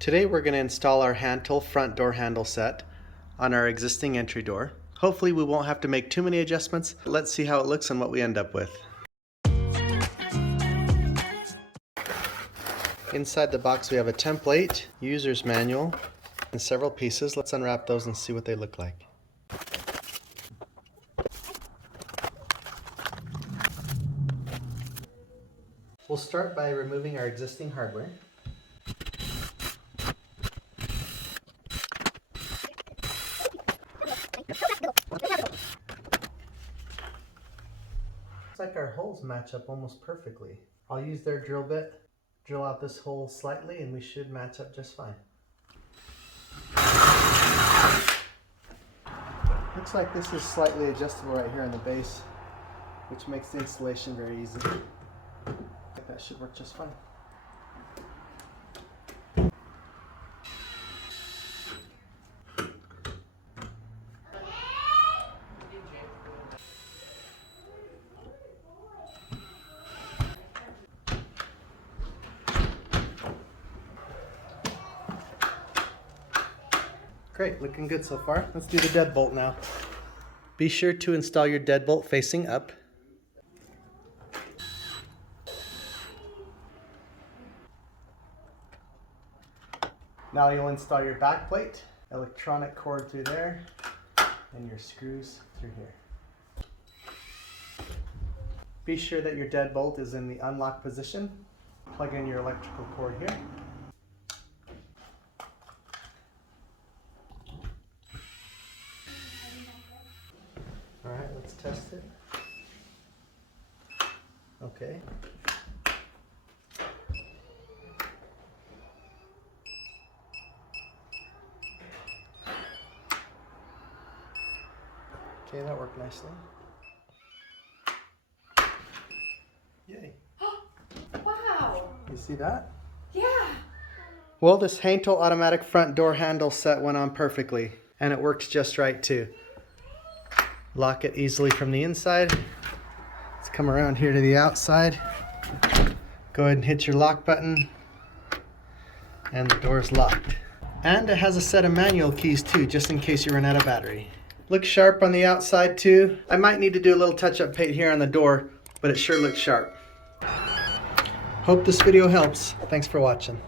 Today we're going to install our HEANTLE front door handle set on our existing entry door. Hopefully we won't have to make too many adjustments. Let's see how it looks and what we end up with. Inside the box we have a template, user's manual, and several pieces. Let's unwrap those and see what they look like. We'll start by removing our existing hardware. Looks like our holes match up almost perfectly. I'll use their drill bit, drill out this hole slightly, and we should match up just fine. Looks like this is slightly adjustable right here on the base, which makes the installation very easy. I think that should work just fine. Great, looking good so far. Let's do the deadbolt now. Be sure to install your deadbolt facing up. Now you'll install your back plate, electronic cord through there, and your screws through here. Be sure that your deadbolt is in the unlock position. Plug in your electrical cord here. Alright, let's test it. Okay. Okay, that worked nicely. Yay. Wow! You see that? Yeah! Well, this HEANTLE automatic front door handle set went on perfectly, and it works just right too. Lock it easily from the inside. Let's come around here to the outside. Go ahead and hit your lock button, and the door is locked. And it has a set of manual keys too, just in case you run out of battery. Looks sharp on the outside too. I might need to do a little touch-up paint here on the door, but it sure looks sharp. Hope this video helps. Thanks for watching.